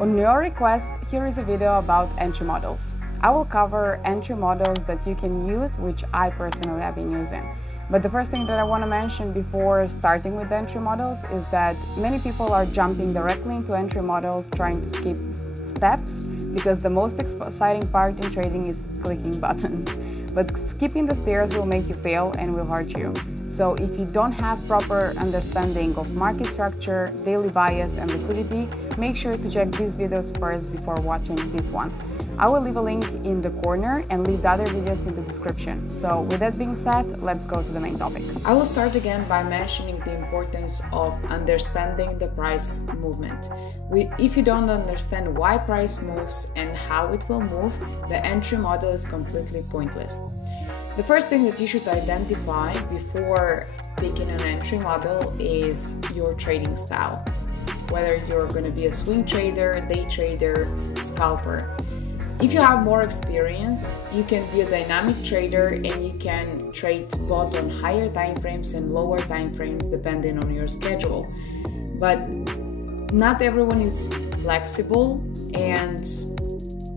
On your request, here is a video about entry models. I will cover entry models that you can use, which I personally have been using. But the first thing that I want to mention before starting with entry models is that many people are jumping directly into entry models trying to skip steps because the most exciting part in trading is clicking buttons. But skipping the stairs will make you fail and will hurt you. So if you don't have proper understanding of market structure, daily bias and liquidity, make sure to check these videos first before watching this one. I will leave a link in the corner and leave the other videos in the description. So with that being said, let's go to the main topic. I will start again by mentioning the importance of understanding the price movement. If you don't understand why price moves and how it will move, the entry model is completely pointless. The first thing that you should identify before picking an entry model is your trading style. Whether you're going to be a swing trader, day trader, scalper. If you have more experience, you can be a dynamic trader and you can trade both on higher time frames and lower time frames depending on your schedule. But not everyone is flexible and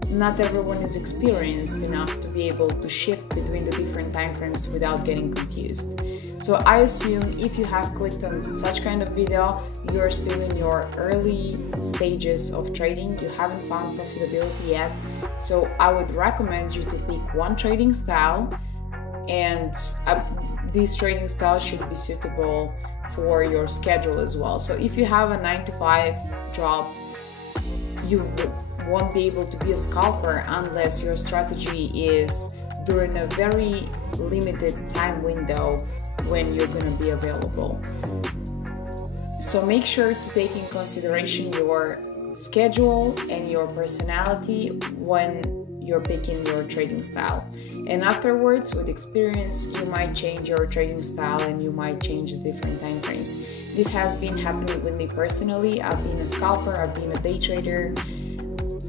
not everyone is experienced enough to be able to shift between the different time frames without getting confused. So I assume if you have clicked on such kind of video, you're still in your early stages of trading, you haven't found profitability yet. So I would recommend you to pick one trading style, and this trading style should be suitable for your schedule as well. So if you have a 9-to-5 job, you won't be able to be a scalper unless your strategy is during a very limited time window when you're going to be available. So make sure to take in consideration your schedule and your personality when you're picking your trading style. And afterwards, with experience, you might change your trading style and you might change the different time frames. This has been happening with me personally. I've been a scalper, I've been a day trader.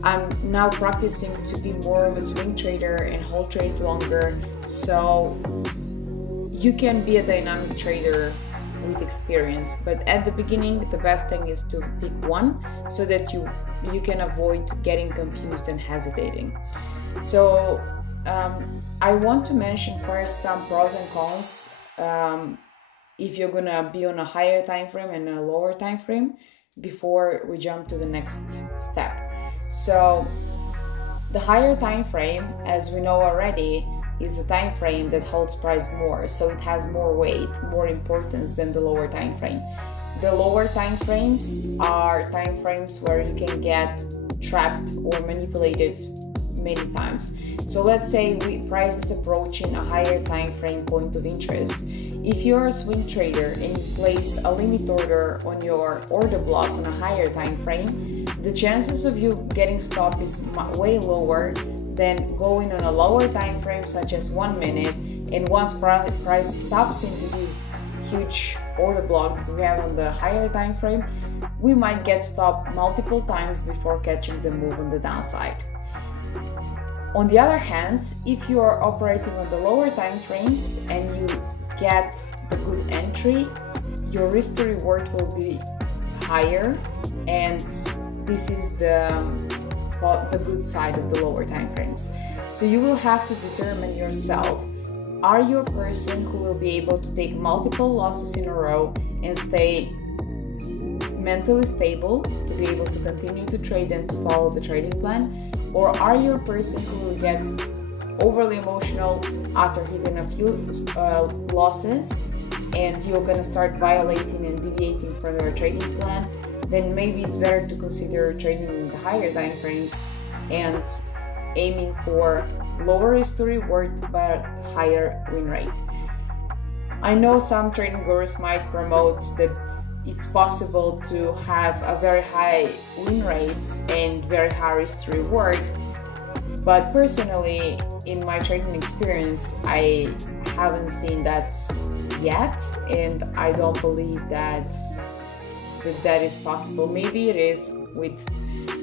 I'm now practicing to be more of a swing trader and hold trades longer. So you can be a dynamic trader with experience, but at the beginning, the best thing is to pick one so that you can avoid getting confused and hesitating. So I want to mention first some pros and cons if you're gonna be on a higher time frame and a lower time frame before we jump to the next step. So the higher time frame, as we know already, is a time frame that holds price more, so it has more weight, more importance than the lower time frame. The lower time frames are time frames where you can get trapped or manipulated many times. So let's say price is approaching a higher time frame point of interest. If you're a swing trader and you place a limit order on your order block on a higher time frame, the chances of you getting stopped is way lower than going on a lower time frame such as 1 minute, and once price taps into this huge order block that we have on the higher time frame, we might get stopped multiple times before catching the move on the downside. On the other hand, if you are operating on the lower time frames and you get the good entry, your risk to reward will be higher, and this is the good side of the lower time frames. So you will have to determine yourself, are you a person who will be able to take multiple losses in a row and stay mentally stable to be able to continue to trade and to follow the trading plan? Or are you a person who will get overly emotional after hitting a few losses and you're going to start violating and deviating from your trading plan? Then maybe it's better to consider trading in the higher time frames and aiming for lower risk to reward but higher win rate. I know some trading gurus might promote that it's possible to have a very high win rate and very high risk to reward, but personally, in my trading experience, I haven't seen that yet, and I don't believe that is possible. Maybe it is with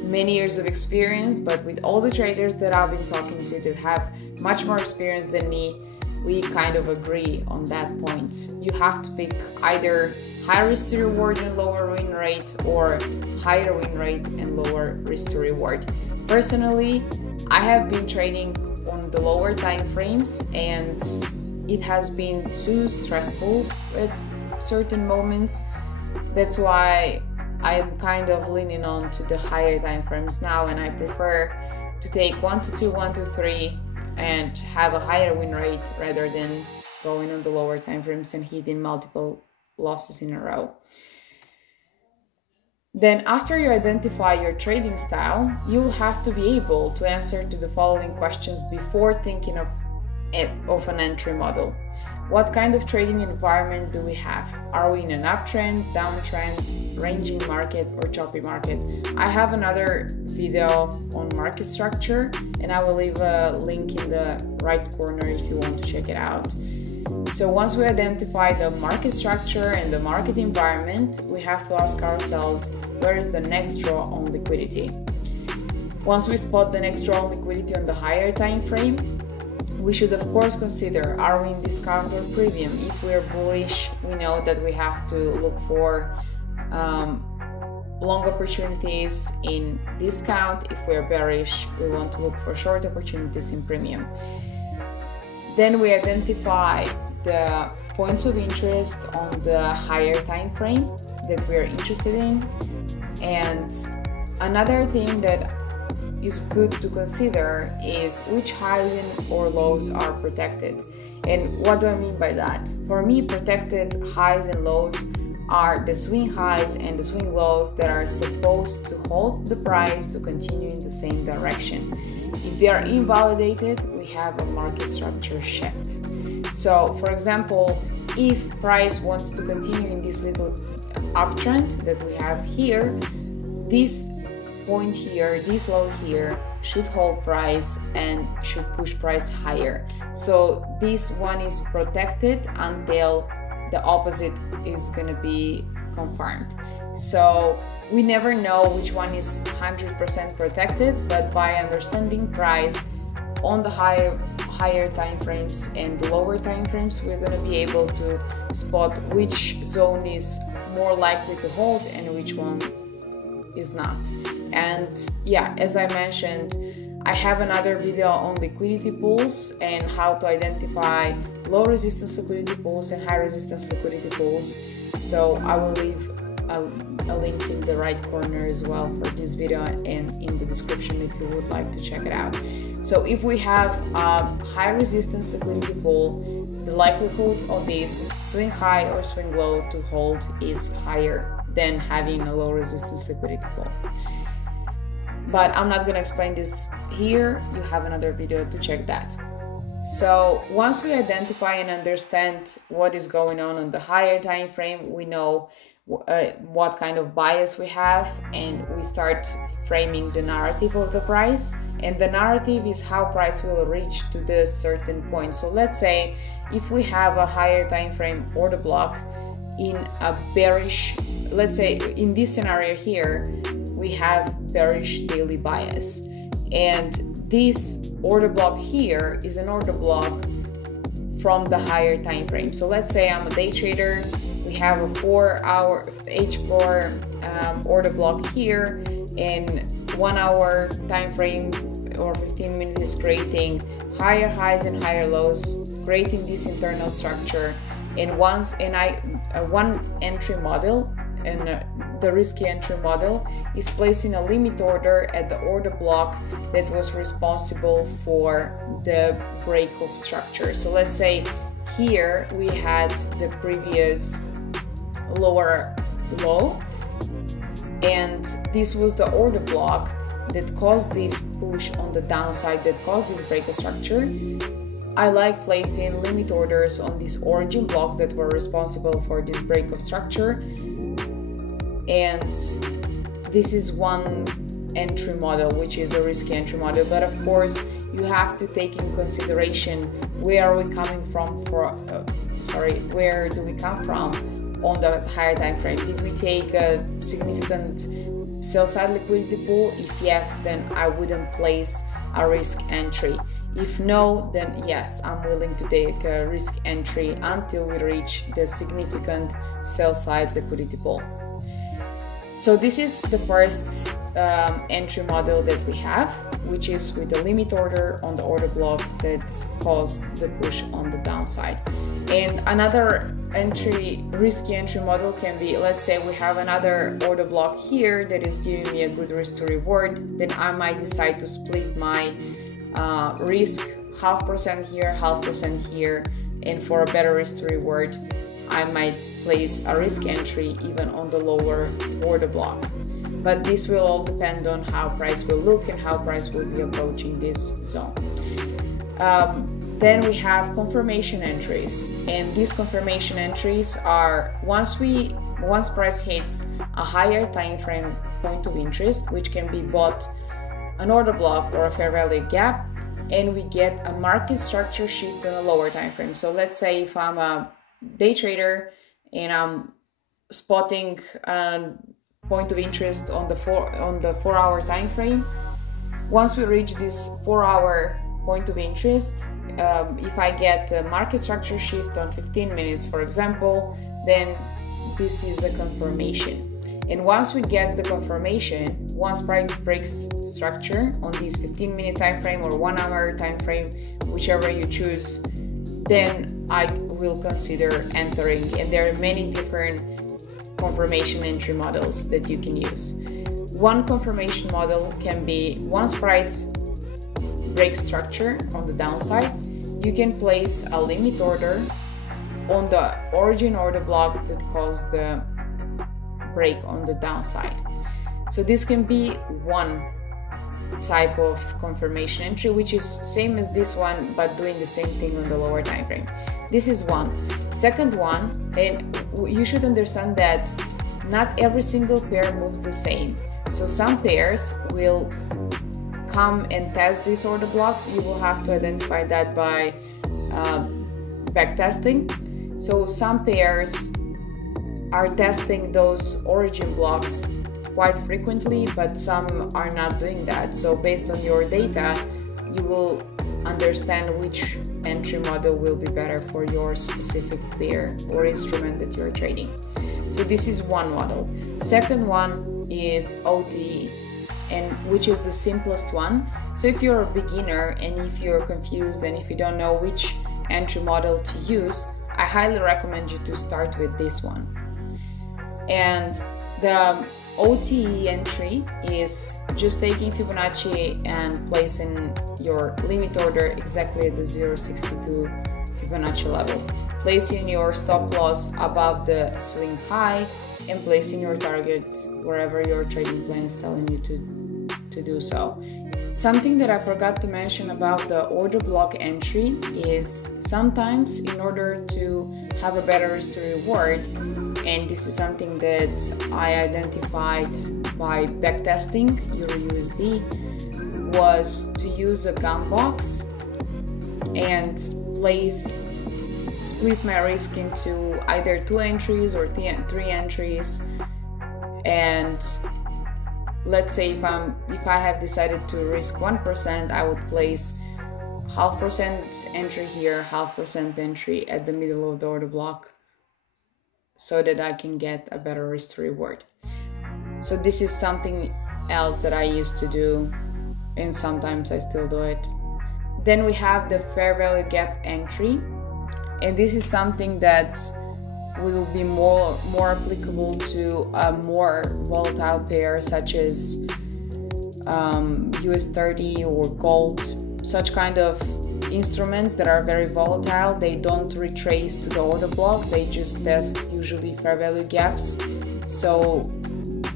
many years of experience, but with all the traders that I've been talking to that have much more experience than me, we kind of agree on that point. You have to pick either high risk to reward and lower win rate, or higher win rate and lower risk to reward. Personally, I have been trading on the lower time frames and it has been too stressful at certain moments. That's why I'm kind of leaning on to the higher time frames now, and I prefer to take 1 to 2, 1 to 3 and have a higher win rate rather than going on the lower time frames and hitting multiple losses in a row. Then after you identify your trading style, you'll have to be able to answer to the following questions before thinking of an entry model. What kind of trading environment do we have? Are we in an uptrend, downtrend, ranging market, or choppy market? I have another video on market structure, and I will leave a link in the right corner if you want to check it out. So once we identify the market structure and the market environment, we have to ask ourselves, where is the next draw on liquidity? Once we spot the next draw on liquidity on the higher time frame, we should of course consider, are we in discount or premium? If we're bullish, we know that we have to look for long opportunities in discount. If we're bearish, we want to look for short opportunities in premium. Then we identify the points of interest on the higher time frame that we are interested in. And another thing that is good to consider is which highs or lows are protected. And what do I mean by that? For me, protected highs and lows are the swing highs and the swing lows that are supposed to hold the price to continue in the same direction. If they are invalidated, we have a market structure shift. So for example, if price wants to continue in this little uptrend that we have here, this point here, this low here should hold price and should push price higher. So this one is protected until the opposite is going to be confirmed. So we never know which one is 100% protected, but by understanding price on the higher time frames and the lower time frames, we're going to be able to spot which zone is more likely to hold and which one is not. And yeah, as I mentioned, I have another video on liquidity pools and how to identify low resistance liquidity pools and high resistance liquidity pools. So I will leave a link in the right corner as well for this video and in the description if you would like to check it out. So if we have a high resistance liquidity pool, the likelihood of this swing high or swing low to hold is higher than having a low resistance liquidity pool. But I'm not going to explain this here. You have another video to check that. So once we identify and understand what is going on the higher time frame, we know what kind of bias we have, and we start framing the narrative of the price. And the narrative is how price will reach to this certain point. So let's say if we have a higher time frame order block in a bearish, let's say in this scenario here, we have bearish daily bias, and this order block here is an order block from the higher time frame. So let's say I'm a day trader, we have a 4-hour H4 order block here, and 1 hour time frame or 15 minutes is creating higher highs and higher lows, creating this internal structure. And one entry model, and the risky entry model, is placing a limit order at the order block that was responsible for the break of structure. So let's say here we had the previous lower low, and this was the order block that caused this push on the downside, that caused this break of structure. I like placing limit orders on these origin blocks that were responsible for this break of structure. And this is one entry model, which is a risky entry model. But of course, you have to take in consideration where are we coming from where do we come from on the higher time frame. Did we take a significant sell side liquidity pool? If yes, then I wouldn't place a risk entry. If no, then yes, I'm willing to take a risk entry until we reach the significant sell side liquidity pool. So this is the first entry model that we have, which is with the limit order on the order block that caused the push on the downside. And another risky entry model can be, let's say we have another order block here that is giving me a good risk to reward, then I might decide to split my risk 0.5% here, 0.5% here, and for a better risk to reward, I might place a risk entry even on the lower order block. But this will all depend on how price will look and how price will be approaching this zone. Then we have confirmation entries, and these confirmation entries are once price hits a higher time frame point of interest, which can be both an order block or a fair value gap, and we get a market structure shift in a lower time frame. So let's say if I'm a day trader and I'm spotting a point of interest on the 4-hour time frame, once we reach this 4-hour point of interest, if I get a market structure shift on 15 minutes, for example, then this is a confirmation. And once we get the confirmation, once price breaks structure on this 15-minute time frame or 1-hour time frame, whichever you choose, then I will consider entering. And there are many different confirmation entry models that you can use. One confirmation model can be once price breaks structure on the downside, you can place a limit order on the origin order block that caused the break on the downside. So this can be one type of confirmation entry, which is same as this one but doing the same thing on the lower time frame. This is one. Second one, and you should understand that not every single pair moves the same. So some pairs will come and test these order blocks. You will have to identify that by back testing. So some pairs are testing those origin blocks quite frequently, but some are not doing that. So based on your data, you will understand which entry model will be better for your specific pair or instrument that you're trading. So this is one model. Second one is OTE, and which is the simplest one. So if you're a beginner and if you're confused and if you don't know which entry model to use, I highly recommend you to start with this one. And the OTE entry is just taking Fibonacci and placing your limit order exactly at the 0.62 Fibonacci level, placing your stop loss above the swing high, and placing your target wherever your trading plan is telling you to do so. Something that I forgot to mention about the order block entry is sometimes in order to have a better risk to reward, and this is something that I identified by backtesting EURUSD, was to use a gun box and split my risk into either 2 entries or 3 entries. And let's say if I have decided to risk 1%, I would place 0.5% entry here, 0.5% entry at the middle of the order block, so that I can get a better risk to reward. So this is something else that I used to do, and sometimes I still do it. Then we have the fair value gap entry, and this is something that will be more applicable to a more volatile pair such as US30 or gold. Such kind of instruments that are very volatile, they don't retrace to the order block, they just test usually fair value gaps. So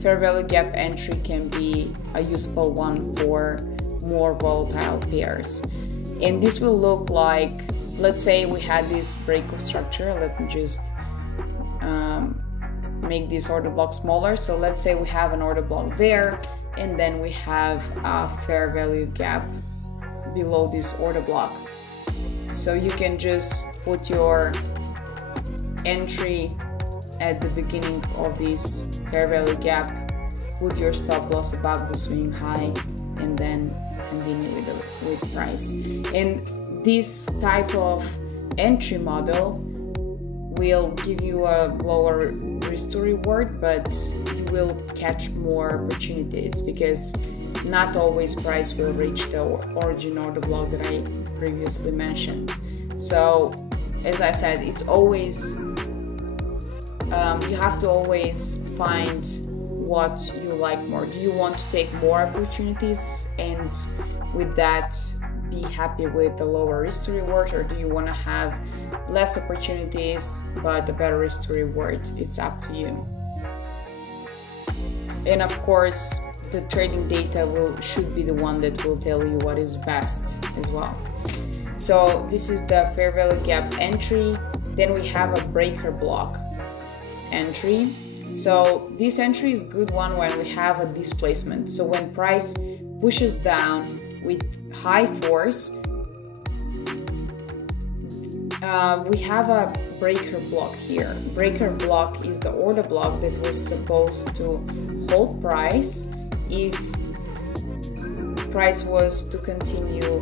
fair value gap entry can be a useful one for more volatile pairs. And this will look like, let's say we had this break of structure. Let me just make this order block smaller. So let's say we have an order block there, and then we have a fair value gap below this order block. So you can just put your entry at the beginning of this fair value gap, put your stop loss above the swing high, and then continue with price. And this type of entry model will give you a lower risk to reward, but you will catch more opportunities because not always price will reach the origin order block that I previously mentioned. So as I said, it's always you have to always find what you like more. Do you want to take more opportunities and with that be happy with the lower risk to reward, or do you want to have less opportunities but a better risk to reward? It's up to you. And of course, the trading data should be the one that will tell you what is best as well. So this is the fair value gap entry. Then we have a breaker block entry. So this entry is a good one when we have a displacement. So when price pushes down with high force, we have a breaker block here. Breaker block is the order block that was supposed to hold price if price was to continue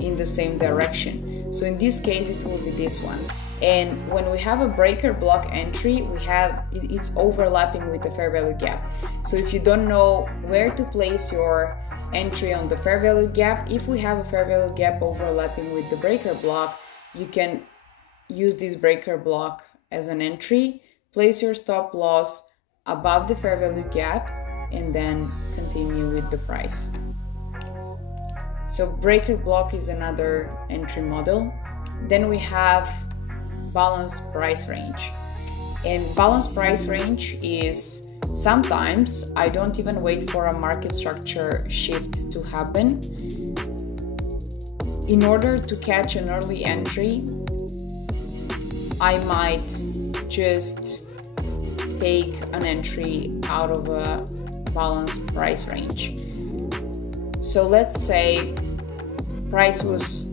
in the same direction. So in this case, it will be this one. And when we have a breaker block entry, it's overlapping with the fair value gap. So if you don't know where to place your entry on the fair value gap, if we have a fair value gap overlapping with the breaker block, you can use this breaker block as an entry, place your stop loss above the fair value gap, and then continue with the price. So breaker block is another entry model. Then we have balanced price range. And balanced price range is sometimes I don't even wait for a market structure shift to happen. In order to catch an early entry, I might just take an entry out of a balanced price range. So let's say price was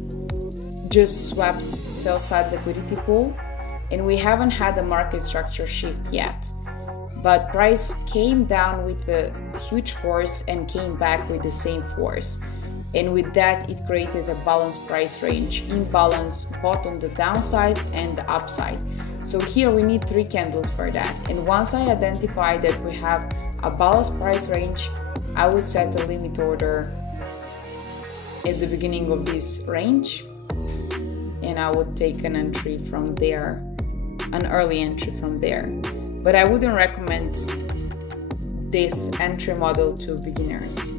just swept sell side liquidity pool and we haven't had a market structure shift yet, but price came down with a huge force and came back with the same force, and with that it created a balanced price range, imbalance both on the downside and the upside. So here we need 3 candles for that, and once I identify that we have a balanced price range, I would set a limit order at the beginning of this range, and I would take an entry from there, an early entry from there. But I wouldn't recommend this entry model to beginners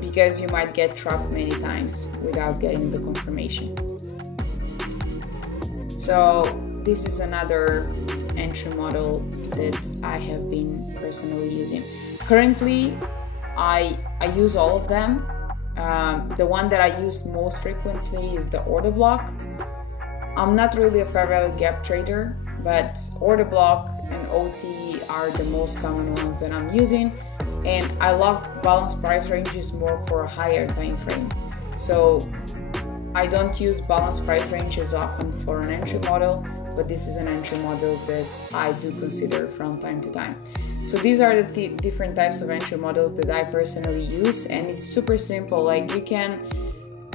because you might get trapped many times without getting the confirmation. So this is another entry model that I have been personally using. Currently, I use all of them. The one that I use most frequently is the order block. I'm not really a fair value gap trader, but order block and OT are the most common ones that I'm using. And I love balanced price ranges more for a higher time frame. So I don't use balanced price ranges often for an entry model, but this is an entry model that I do consider from time to time. So these are the different types of entry models that I personally use, and it's super simple. Like you can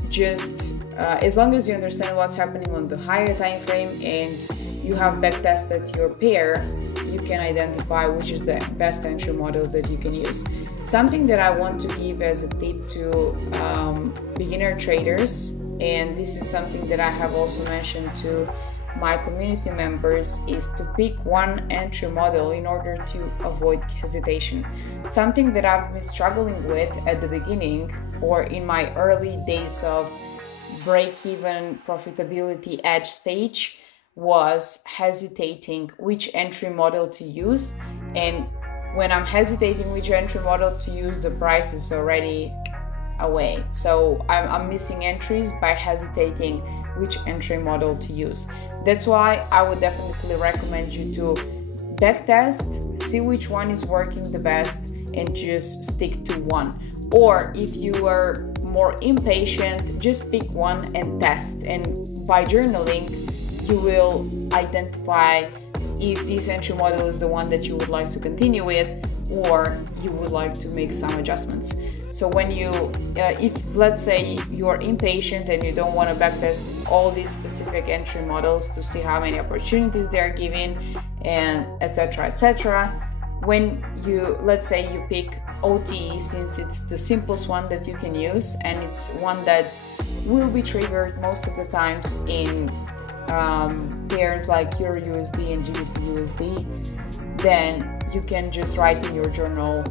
just, as long as you understand what's happening on the higher time frame and you have backtested your pair, you can identify which is the best entry model that you can use. Something that I want to give as a tip to beginner traders, and this is something that I have also mentioned to my community members, is to pick one entry model in order to avoid hesitation. Something that I've been struggling with at the beginning or in my early days of break-even profitability edge stage was hesitating which entry model to use, and when I'm hesitating which entry model to use, the price is already away. So I'm missing entries by hesitating which entry model to use. That's why I would definitely recommend you to backtest, see which one is working the best, and just stick to one. Or if you are more impatient, just pick one and test, and by journaling you will identify if this entry model is the one that you would like to continue with, or you would like to make some adjustments. So when you, if let's say you're impatient and you don't want to backtest all these specific entry models to see how many opportunities they are giving, and etc., etc., when you, let's say you pick OTE, since it's the simplest one that you can use and it's one that will be triggered most of the times in pairs like Euro USD and GBP USD, then you can just write in your journal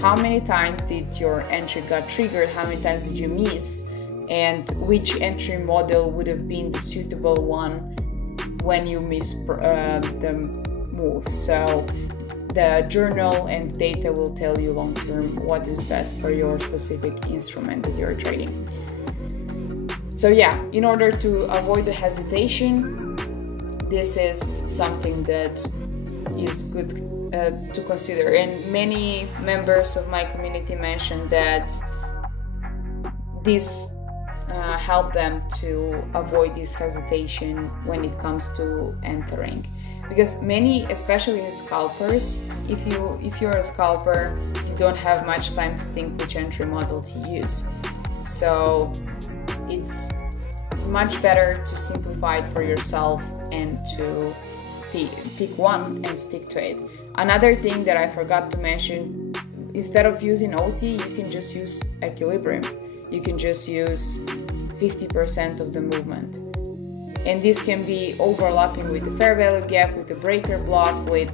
how many times did your entry got triggered, how many times did you miss, and which entry model would have been the suitable one when you miss the move. So the journal and data will tell you long term what is best for your specific instrument that you're trading. So yeah, in order to avoid the hesitation, this is something that is good to consider. And many members of my community mentioned that this helped them to avoid this hesitation when it comes to entering. Because many, especially scalpers, if you're a scalper, you don't have much time to think which entry model to use. So it's much better to simplify it for yourself and to pick one and stick to it. Another thing that I forgot to mention, instead of using OT, you can just use equilibrium. You can just use 50% of the movement. And this can be overlapping with the fair value gap, with the breaker block, with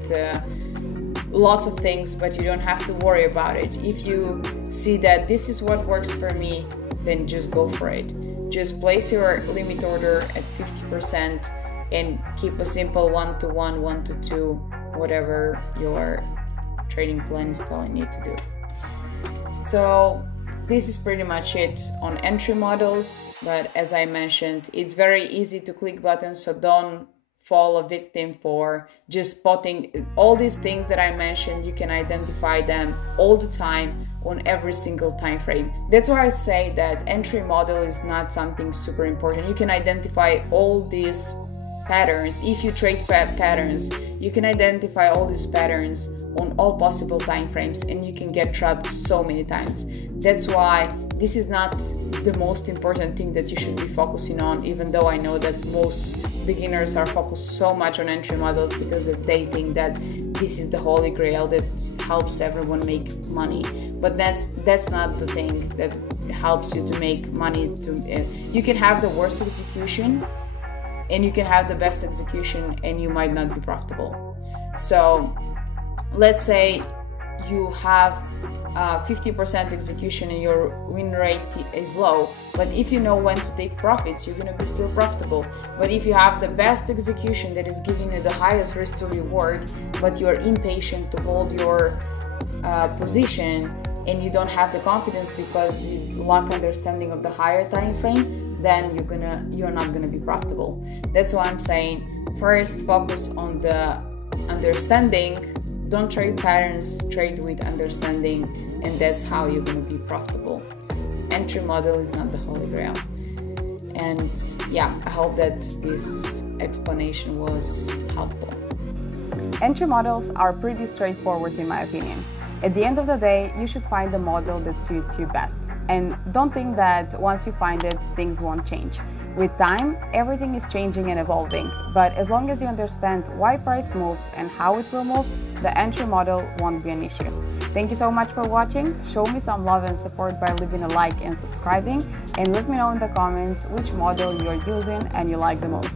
lots of things, but you don't have to worry about it. If you see that this is what works for me, then just go for it. Just place your limit order at 50% and keep a simple 1 to 1, 1 to 2, whatever your trading plan is telling you to do. So this is pretty much it on entry models, but as I mentioned, it's very easy to click buttons, so don't fall a victim for just spotting all these things that I mentioned. You can identify them all the time on every single time frame. That's why I say that entry model is not something super important. You can identify all these patterns. If you trade patterns, you can identify all these patterns on all possible time frames, and you can get trapped so many times. That's why this is not the most important thing that you should be focusing on, even though I know that most beginners are focused so much on entry models because they think that this is the holy grail that helps everyone make money. But that's not the thing that helps you to make money. You can have the worst execution and you can have the best execution and you might not be profitable. So let's say you have 50% execution and your win rate is low, but if you know when to take profits, you're going to be still profitable. But if you have the best execution that is giving you the highest risk to reward, but you're impatient to hold your position and you don't have the confidence because you lack understanding of the higher time frame, then you're not gonna be profitable. That's why I'm saying first focus on the understanding. Don't trade patterns, trade with understanding, and that's how you're gonna be profitable. Entry model is not the holy grail. And yeah, I hope that this explanation was helpful. Entry models are pretty straightforward in my opinion. At the end of the day, you should find the model that suits you best. And don't think that once you find it, things won't change. With time, everything is changing and evolving, but as long as you understand why price moves and how it will move, the entry model won't be an issue. Thank you so much for watching. Show me some love and support by leaving a like and subscribing, and let me know in the comments which model you're using and you like the most.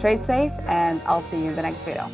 Trade safe, and I'll see you in the next video.